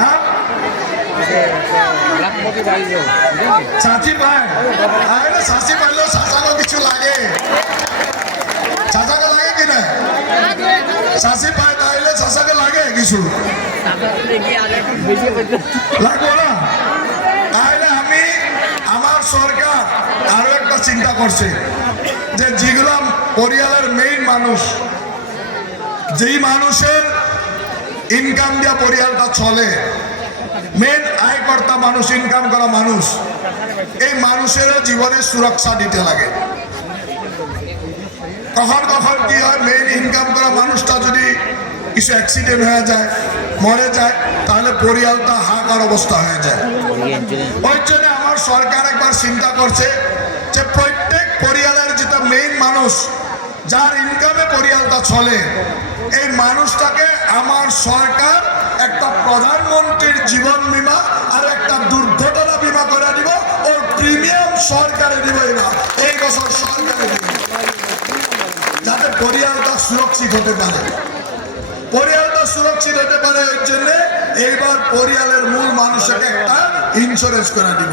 হ্যাঁ? চাচি ভাই, আরে শাসি পাইলেও শাসানো কিছু লাগে। শাসাকে লাগে কি না? তাইলে শাসাকে লাগে কিছু? লাগবো না? তাহলে আমি, আমার সরকার আরও একটা চিন্তা করছে যে যেগুলো পরিয়ালের মেইন মানুষ, যেই মানুষের ইনকাম দিয়া পরিয়ালটা চলে। মেন আয়কর্তা মানুষ ইনকাম করা মানুষ এই মানুষের জীবনে সুরক্ষা দিতে লাগে। কখন কখন কি হয় মেইন ইনকাম করা মানুষটা যদি কিছু অ্যাক্সিডেন্ট হয়ে যায় মরে যায়, তাহলে পরিয়ালটা হাহাকার অবস্থা হয়ে যায়। ওই জন্য আমার সরকার একবার চিন্তা করছে যে প্রত্যেক পরিয়ালের যেটা মেইন মানুষ যার ইনকামে পরিয়ালটা চলে। এই মানুষটাকে আমার সরকার একটা প্রধানমন্ত্রীর জীবন বীমা আর একটা দুর্ঘটনা বীমা করে দিব, ওর প্রিমিয়াম সরকারে দিব এবার। এই বছর সরকারে দিব। যাতে পরিয়ালটা সুরক্ষিত হতে পারে। পরিয়ালটা সুরক্ষিত হতে পারে এর জন্য এইবার পরিয়ালের মূল মানুষকে একটা ইন্স্যুরেন্স করে দিব।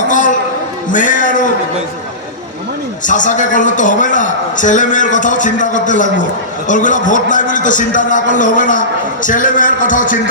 অকল মেয়ে আরও শাসাকে করলে তো হবে না, ছেলে মেয়ের কথাও চিন্তা করতে লাগবো। ওগুলো ভোট নাই বলে তো চিন্তা না করলে হবে না। ছেলে মেয়ের কথাও চিন্তা